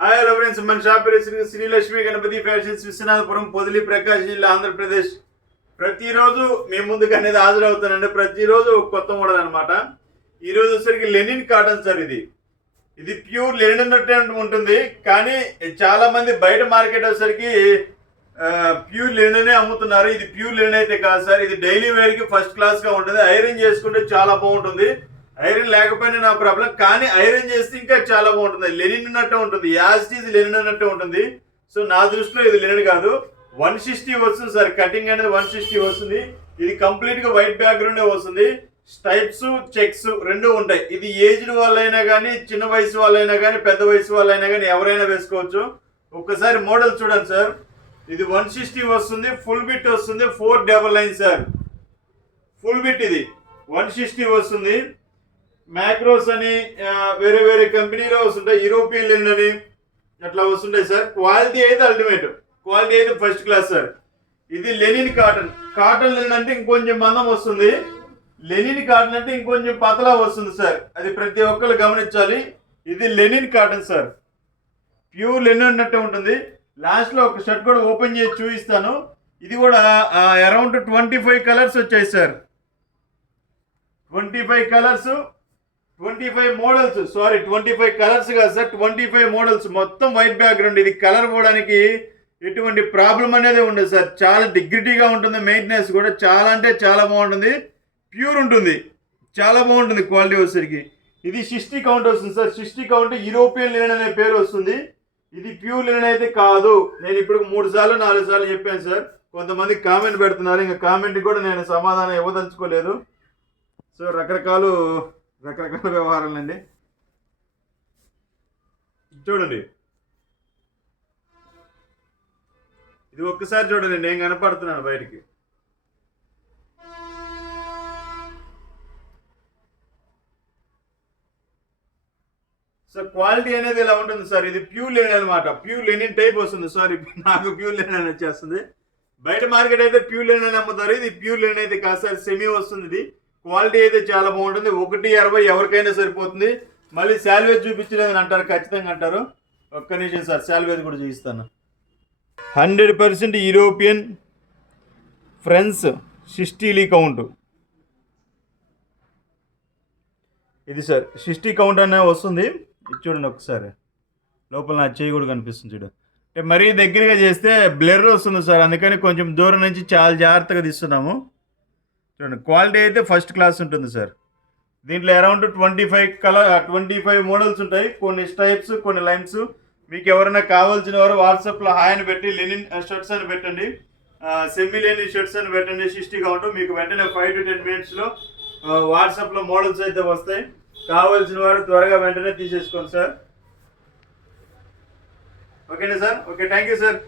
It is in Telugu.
హాయ్ హలో ఫ్రెండ్స్, మన షాప్ పేరు శ్రీలక్ష్మి గణపతి ఫ్యాషన్స్, విశ్వనాథపురం, పొదిలి, ప్రకాశం జిల్లా, ఆంధ్రప్రదేశ్. ప్రతిరోజు మీ ముందుకు అనేది హాజరవుతానండి. ప్రతిరోజు కొత్త మోడల్ అనమాట. ఈరోజు వచ్చేసరికి లెనిన్ కాటన్ సార్. ఇది ప్యూర్ లెనిన్ అన్నట్టు ఉంటుంది, కానీ చాలా మంది బయట మార్కెట్ వచ్చేసరికి ప్యూర్ లెనిన్ అమ్ముతున్నారు. ఇది ప్యూర్ లెనిన్ అయితే కాదు సార్. ఇది డైలీ వేర్ కి ఫస్ట్ క్లాస్ గా ఉంటుంది. ఐరన్ చేసుకుంటే చాలా బాగుంటుంది. ఐరన్ లేకపోయినా నా ప్రాబ్లం, కానీ ఐరన్ చేస్తే ఇంకా చాలా బాగుంటుంది. లెనిన్ అన్నట్టు ఉంటుంది, యాస్టీజ్ లెనిన్ అన్నట్టు ఉంటుంది. సో నా దృష్టిలో ఇది లెనిన్ కాదు. 160 వస్తుంది సార్. కటింగ్ అనేది 160 వస్తుంది. ఇది కంప్లీట్ గా వైట్ బ్యాక్గ్రౌండ్ వస్తుంది. స్టైప్స్ చెక్స్ రెండు ఉంటాయి. ఇది ఏజ్డ్ వాళ్ళైనా కానీ, చిన్న వయసు వాళ్ళైనా కానీ, పెద్ద వయసు వాళ్ళైనా కానీ ఎవరైనా వేసుకోవచ్చు. ఒక్కసారి మోడల్ చూడండి సార్. ఇది 160 వస్తుంది. ఫుల్ బిట్ వస్తుంది. 499 సార్. ఫుల్ బిట్ ఇది 160 వస్తుంది. మ్యాక్రోస్ అని వేరే వేరే కంపెనీలో వస్తుంటాయి. యూరోపియన్ లెనిన్ అని అట్లా వస్తుంటాయి సార్. క్వాలిటీ అయితే అల్టిమేట్, క్వాలిటీ అయితే ఫస్ట్ క్లాస్ సార్. ఇది లెనిన్ కాటన్. కాటన్ లెనిన్ అంటే ఇంకొంచెం మందం వస్తుంది. లెనిన్ కాటన్ అంటే ఇంకొంచెం పతలా వస్తుంది సార్. అది ప్రతి ఒక్కరు గమనించాలి. ఇది linen cotton sir. Pure linen అన్నట్టు ఉంటుంది. లాస్ట్లో ఒక షర్ట్ కూడా ఓపెన్ చేసి చూపిస్తాను. ఇది కూడా అరౌండ్ 25 కలర్స్ వచ్చాయి sir. 25 colours, 25 models. Sorry, 25 colours కాదు సార్, 25 మోడల్స్. మొత్తం వైట్ బ్యాక్గ్రౌండ్. ఇది కలర్ పోవడానికి ఎటువంటి ప్రాబ్లం అనేది ఉండదు సార్. చాలా డిగ్నిటీగా ఉంటుంది. మెయింటెనెన్స్ కూడా చాలా అంటే చాలా బాగుంటుంది. ప్యూర్ ఉంటుంది, చాలా బాగుంటుంది క్వాలిటీ వచ్చేసరికి. ఇది 60 కౌంట్ వస్తుంది సార్. 60 కౌంట్ యూరోపియన్ లెనిన్ అనే పేరు వస్తుంది. ఇది ప్యూర్ లెనిన్ అయితే కాదు. నేను ఇప్పుడు 3 సార్లు 4 సార్లు చెప్పాను సార్. కొంతమంది కామెంట్ పెడుతున్నారు. ఇంకా కామెంట్ కూడా నేను సమాధానం ఇవ్వదలుచుకోలేదు. సో రకరకాల వ్యవహారాలండి. చూడండి, ఇది ఒక్కసారి చూడండి. నేను కనపడుతున్నాను బయటికి. సో క్వాలిటీ అనేది ఇలా ఉంటుంది సార్. ఇది ప్యూర్ లెనిన్ అనమాట. ప్యూర్ లెనిన్ టైప్ వస్తుంది. సారీ, నాకు ప్యూర్ లెనిన్ అని వచ్చేస్తుంది. బయట మార్కెట్ అయితే ప్యూర్ లెనిన్ అని అమ్ముతారు. ఇది ప్యూర్ లెనిన్ అయితే కాదు సార్, సెమీ వస్తుంది. ఇది క్వాలిటీ అయితే చాలా బాగుంటుంది. 1.60 ఎవరికైనా సరిపోతుంది. మళ్ళీ శాల్వేజ్ చూపించలేదని అంటారు, ఖచ్చితంగా అంటారు. ఒక్క నిమిషం సార్, శాల్వేజ్ కూడా చూపిస్తాను. 100% యూరోపియన్ ఫ్రెండ్స్ 60 కౌంట్. ఇది సార్ 60 కౌంట్ అనే వస్తుంది. ఇది చూడండి ఒకసారి. లోపల నా చేయి కూడా కనిపిస్తుంది చూడు. అంటే మరీ దగ్గరగా చేస్తే బ్లర్ వస్తుంది సార్. అందుకని కొంచెం దూరం నుంచి చాలా జాగ్రత్తగా తీస్తున్నాము. చూడండి, క్వాలిటీ అయితే ఫస్ట్ క్లాస్ ఉంటుంది సార్. దీంట్లో అరౌండ్ 25 మోడల్స్ ఉంటాయి. కొన్ని స్టైప్స్, కొన్ని లైన్స్. మీకు ఎవరైనా కావాల్సిన వారు వాట్సాప్లో హాయ్ అని పెట్టి లెనిన్ షర్ట్స్ అని పెట్టండి, సెమీ లెనిన్ షర్ట్స్ అని పెట్టండి. 60 కౌంట్. మీకు వెంటనే 5 to 10 మినిట్స్లో వాట్సాప్లో మోడల్స్ అయితే వస్తాయి. కావాల్సిన వారు త్వరగా వెంటనే తీసేసుకోండి సార్. ఓకేనా sir? Okay, thank you sir.